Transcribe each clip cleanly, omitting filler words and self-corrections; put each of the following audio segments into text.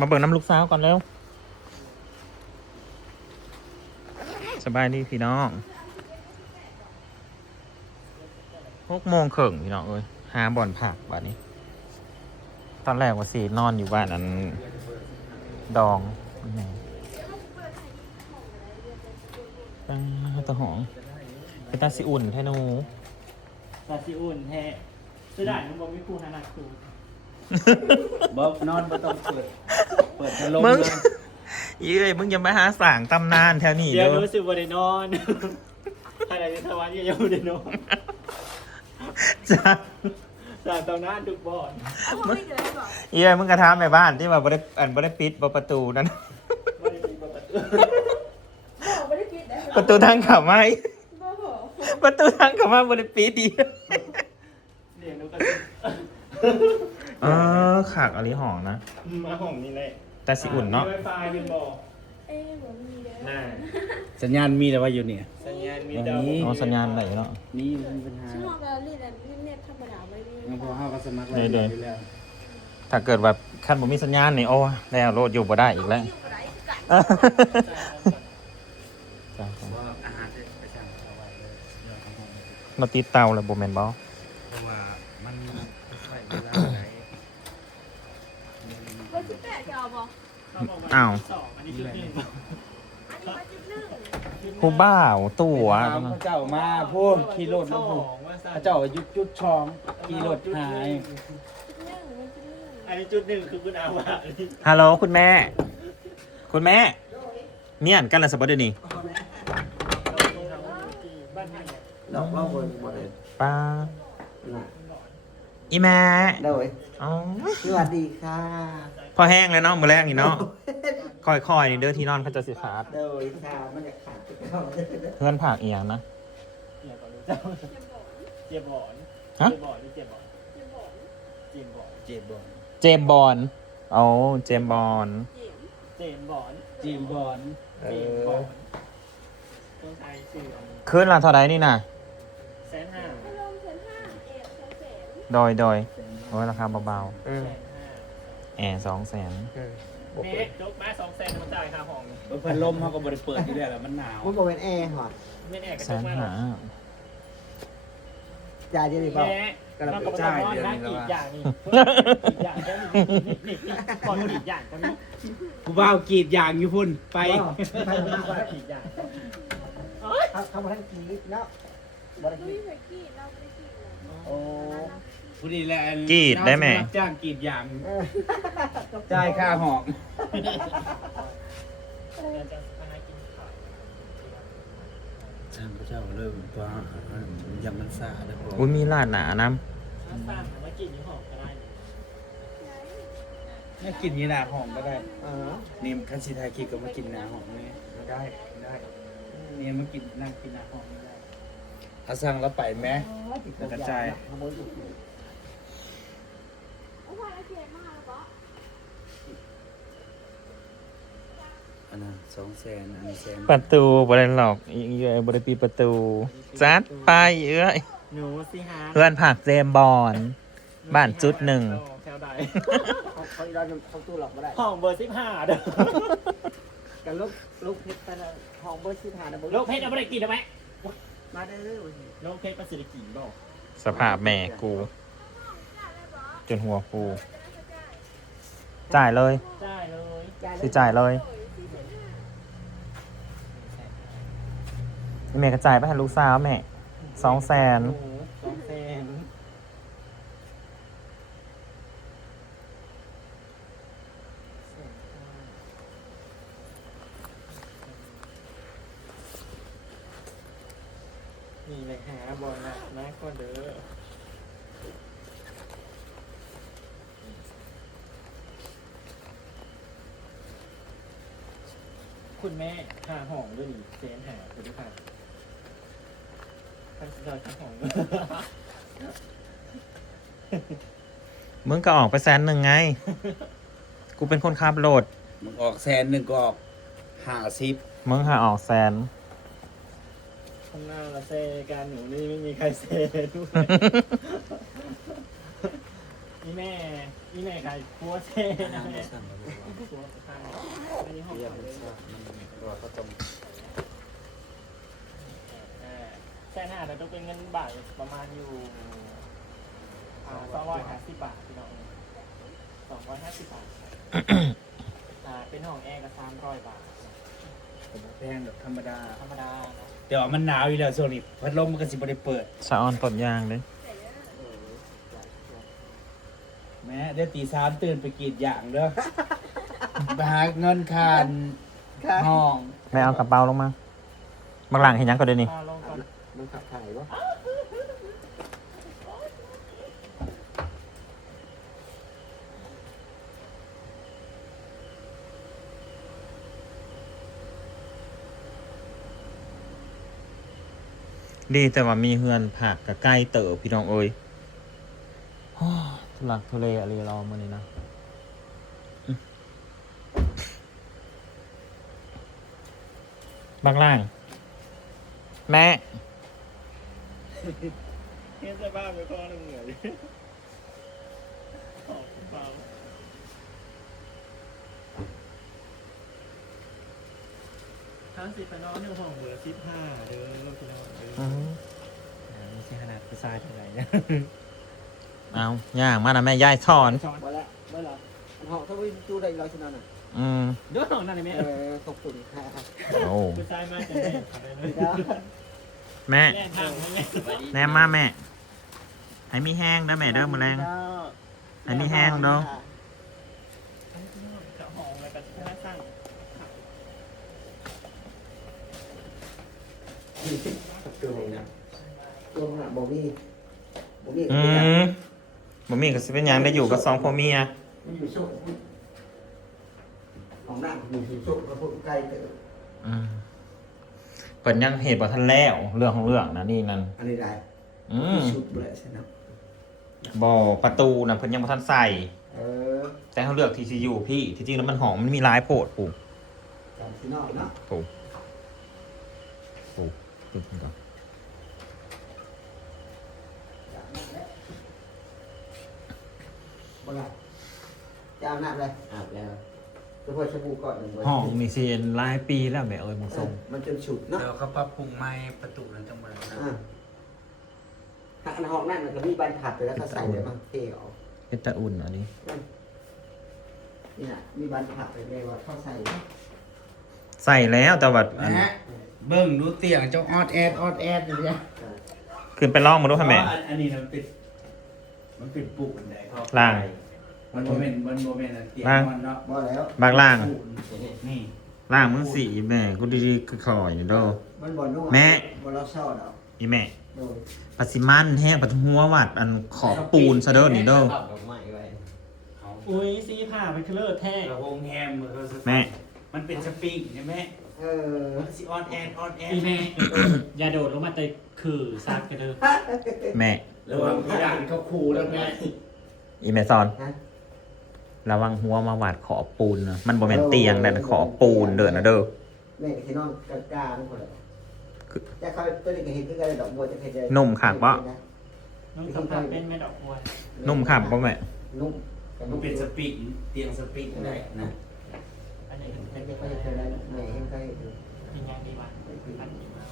มาเบิกน้ำลูกสาวก่อนเร็วสบายดีพี่น้อง6:30พี่น้องเอ้ยหาบ่อนผักบ้านนี้ตอนแรกว่าสินอนอยู่บ้านนั้นดองนี่ตาหองเป็นตาสิอุ่นแท้หนู ตาซิอุ่นแท้จะได้มันบอกไม่คู่นักครู บอกนอนไม่ต้องเปิดพัดลม มึง เลย ยี่เอ้ยมึงอย่ามาหาสั่งตำนานแถวนี้ เดี๋ยว เด้อ รู้สึกว่าได้นอนใครได้ทวันยังไม่ได้นอน จ้า จากตอนนั้นทุกบ่อน ยี่เอ้ยมึงกระทำในบ้านที่ว่าบ่ได้ปิดบ่ประตูนั้น ไม่ได้ปิดประตู ประตูทางเข้ามาประตูทางเข้ามาบ่ได้ปิดดี เรียนรู้กัน ขากอะไรห่องนะ มาห้องนี่แหละ แต่สิอุ่นเนาะ ไวไฟเป็นบ่อน่า สัญญาณมีแต่ว่าอยู่เนี่ย สัญญาณมีดาว เอาสัญญาณไหนเนาะ นี่มีปัญหา ชั่วโมงละรีดเน็ตธรรมดาไม่ได้ งั้นพอเข้าก็สมัคร เดี๋ยว อยู่แล้ว ถ้าเกิดแบบคันบ่มีสัญญาณนี่โอ้แล้วโลดอยู่บ่ได้อีกแล้วจ้า ว่าอาหารที่ไปสั่งเอาไว้เลยเดี๋ยวเอาห้องเลย เราติดเตาแล้วบ่แม่นบ่ เพราะว่ามันใช้เวลาไหน เบอร์18จะเอาบอก อ้าว สองอันนี้ชุดหนึ่ง อันนี้มาจุดหนึ่ง ผู้บ้าวตั๋ว พระเจ้ามาพวกขี่รถแล้วพวกพระเจ้ายุดจุดช่องขี่รถหาย จุดหนึ่งมันจุดหนึ่ง อันนี้จุดหนึ่งคือคุณอาว่า ฮัลโหลคุณแม่ คุณแม่เมียนกันแล้วสบ่เดี๋ยวนี้ บ้านนี่ ดอกเล่าบนบนเลย ป้าอีแม่ โดย อ๋อ สวัสดีค่ะ พอแห้งแล้วเนาะมื้อแรกนี่เนาะค่อยๆนี่เด้อที่นอนเขาจะสิขาด โดยค่ะมันจะขาดไปเข้า เพื่อนผักอีหยังนะ เนี่ยก่อนรู้เจ้าเจียบอน ฮะ เจียบอนนี่เจียบอนเจียบอน เจ็บบอล เจมส์บอลเอาเจมส์บอล เจมบอน จีมบอล เจมบอนต้องใช้ชื่ออันนี้ คืนละเท่าไรนี่น่ะ แสนห้า พัดลมเซนห้าเอ็ดแสน โดยโอ้ยราคาเบา แสนห้า ๆแอร์200,000 เน็ตจบมา200,000มันจ่ายค่าห้อง พัดลมเขาก็บริเปิดอยู่แล้วแหละมันหนาว มันบอกเป็นแอร์เหรอ ไม่แน่ก็ แส จบ น มา หา จ่ายเยอะหรือเปล่า แน่เราก็จ่ายเดือนนึงแล้วอย่างนี้กีดอย่างก็นี่พอกีดอย่างก็นี่ กูบ้าวกรีดยางอยู่พุ่นไป ไปมากกว่า กีดอย่าง เขามาทั้งกีดแล้วบริ ไม่ กี เคยกี่เราไม่กี่เลย โอ้ ผู้ดีแหละ กรีดได้ไหม รับจ้างกรีดยางจ่ายค่าหอก ช่างพระเจ้าเริ่มว่ายังมันสาดนะพ่ อุ้ยมีลาดหนาน้ ถ้าสร้างมากินยี่ห้อก็ได้ ไม่กินยีนาหอมก็ได้ เออ นี่คันสิทายคิดก็มากินนาหอมนี่ได้นี่มากินนั่งกินนาหอมไม่ได้ถ้าสั่งแล้วไปไหม กระจาย โอ้ยเสียมากแล้วปะ อันนั้น200,000อันนี้100,000 ำประตูบริหลอกอีเอ้ยบริปีประตูจัดไปเอ้ย หนูสิฮะ เพื่อนผักเจมส์บอลบ้านจุดหนึ่ง แถวใด เขาเราเขาตู้หลอกไม่ได้ ห้องเบอร์15เด้อ กับลูกเพชรไปแล้วห้องเบอร์ชื่อทานนะ โลกเพชรเอาไปกินได้ไหม มาได้เลย โลกเพชรประสิทธิกินบ่ สภาพแม่กู จนหัวกูจ่ายเลย ได้เลย สิจ่ายเลยนี่แม่กระจ่ายไปให้ลูกสาวแม่200,000 200,000นี่เลยหาบอลนะก็เด้อคุณแม่หาห้องด้วยนี่เซนหาคุณด้วยค่ะท่านสุดยอดทั้งห้อง มึงก็ออกไป100,000ไง กูเป็นคนขับรถ มึงออก100,000ก็ออก50 มึงหาออก100,000 ข้างหน้าเราเซกันหนูนี่ไม่มีใครเซด้วย นี่แม่ใครกลัวเซนะแม่กลัว ยกมันทราบมันรอเขาต้ม แค่หน้าเราต้องเป็นเงินบาทประมาณอยู่250 บาทพี่น้อง250 บาทเป็นห้องแอร์ก็300 บาท ผมแพงแบบธรรมดา ธรรมดาเนาะ แต่ว่ามันหนาวอยู่แล้วช่วงนี้พัดลมมันก็สิบ่ได้เปิด สะออนต้นยางเลย แม้เดี๋ยวตีสามตื่นไปกรีดยางเด้อ ไปหาเงินคานห้อง แม่เอากระเป๋าลงมาบางหลังเห็นยังก็เดี๋ยวนี้ ลงก่อน มันขับถ่ายวะ ดีแต่ว่ามีเฮือนผักกับใกล้เต๋อพี่น้องเอ้ยโอ้ยทุลักทุเลอะไรรอมานี่นะบางล่าง แม่ เงี้ยเสื้อผ้าไปก้อนเหนื่อยออกเปล่าทั้ง10ไปนอนในห้องเบอร์15เด้อพี่น้องเด้อไม่ใช่ขนาดผู้ชายเท่าไหร่นะ เอาย่างมานะแม่ย่ายถอน ช้อน มาละมาละมันเหาะถ้าวิ่งตู้ได้ร้อยชนะน่ะ เดี๋ยวห้องนั่นเลยแม่ ขอบคุณค่ะ โอ้ ผู้ชายมาจะได้ทำอะไรเลย แม่ แย่งทางให้แม่ แม่มาแม่ ให้มีแห้งเด้อแม่เด้อมือแรง ให้มีแห้งเด้อ จะห้องอะไรกันที่น่าสร้าง ตัวนะตัวหน้าบ่มีบ่มี บ่มีก็สิเป็นหยังได้อยู่กับสองพ่อเมีย มันอยู่สุกของหน้ามันอยู่สุกแล้วพวกใกล้เต๋อ เปิดยังเหตุบ่ทันแล้วเรื่องของเรื่องนะนี่นั่น อันนี้ได้ ชุดเลยใช่ไหม บ่ประตูน่ะเพิ่นยังบ่ทันใส่ เออ แต่เขาเลือกที่สิอยู่พี่ที่จริงแล้วมันหอมมันมีหลายโพดปู่ จำที่นอกเนาะ ปู่ดูก่อน จากนั้นแหละบ่ได้จะอาบน้ำเลยอาบแล้วจะพ่อชบูก่อนหนึ่งวัน ห้องนี่สิหลายปีแล้วแม่เอ้ยมึงส่ง มันจนฉุดเนาะ เดี๋ยวเขาปรับปรุงใหม่ประตูนั้นจังหวะนะ ถ้าอันห้องนั่นมันก็มีบานผัดไปแล้วก็ใส่เลยมาเทออก เป็นตะอุ่นอันนี้ นี่นะมีบานผัดไปเลยว่าเขาใส่ ใส่แล้วแต่ว่าอัน นะฮะเบิ่งดูเตียงเจ้าออดแอดอยู่เนี่ย ขึ้นไปลองมาดูค่ะแม่ อันนี้มันเป็นปูนได้เขา ล่าง มันโมเมนต์เตียงมันเนาะ บ่แล้ว บางล่าง ปูนนี่ ล่างมึงสีแม่กูดีๆคือคอยอยู่เด้อ มันบ่นุ่ม แม่ บ่เราเศร้าดอก อีแม่ โดย ปัสสิมันแห้งปัดหัววัดอันขอบปูนซะเด้อนี่เด้อ เอา อุ้ยซีผ้าไปเคลือแท้ กระโปรงแฮมมือเขา แม่ มันเป็นสปริงใช่ไหม เออ มันสิออนแอน อีแม่อย่าโดดลงมาแต่คือซักกันเด้อ แม่ ระวังกระดานเขาคูแล้วแม่ อีแม่สอน ฮะ ระวังหัวมาวัดขอบปูนนะมันบ่แม่นเตียงแต่ขอบปูนเด้อนะเด้อ แม่ก็สินอนกลางๆคนละแต่เขาตัวนี้ก็เห็นคือกันดอกบัวจะเห็นได้ นุ่มคักบ่ น้องสัมผัสเป็นแม่ดอกบัว นุ่มคักบ่แม่ นุ่ม มันเป็นสปริงเตียงสปริงได้นะ อันนี้ ไม่ เป็น ได้เคยได้แม่เห็นเคยดู ยังไงดีวะอันนี้มา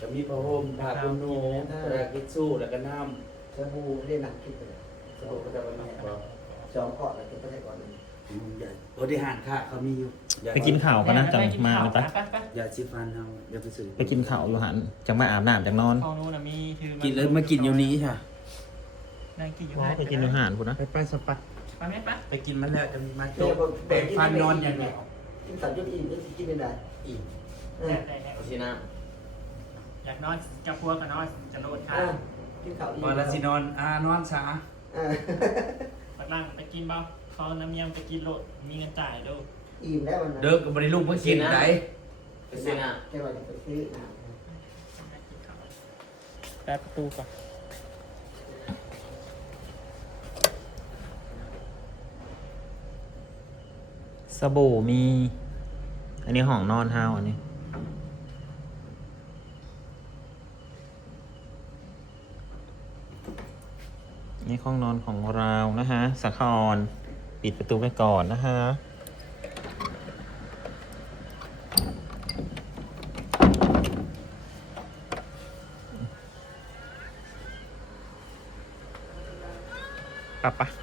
จะมีผ้าห่มผ้าขนหนูกระดาษทิชชู่แล้วก็น้ สบู่เรียนหนักคิดไปเลย ำสบู่ก็จะเป็นแบบว่า สองก่อนแล้วกินไปได้ก่อนหนึ่ง บริหารค่ะเขามีอยู่ ไปกินข้าวกันนะจังมาเลยปะ ยาซีฟันเอาเดี๋ยวไปซื้อ ไปกินข้าวอยู่หันจังมาอาบน้ำจังนอน ห้องนู้นมีคือ กินแล้วมากินอยู่นี้ค่ะ นั่งกินอยู่ ไปกินอยู่หันพูดนะ ไปสปัด ไปไหมปะ ไปกินมันแล้วจะมีมาโจ๊กแบ่งฟันนอนอย่างเดียว กินสัตว์จุดอิ่มกินไม่ได้ อีก แต่สินะ อยากนอนกับพวกกันนอนจะโดดค่ะ กินข้าวอิ่ม มาแล้วสินอนนอนซะ ปักล่างไปกินบ้าเขาน้ำเยี่ยมไปกินโลดมีเงินจ่ายด้วย อิ่มแล้วมัน เด้อกับบริลูกเมื่อกินไหน ไปซื้อน้ำแค่ว่าจะไปซื้อน้ แป๊บประตูก่อน สบู่มี อันนี้ห้องนอนเฮาอันนี้ นี่ห้องนอนของเรานะฮะสะคอน ปิดประตูไว้ก่อนนะฮะปะ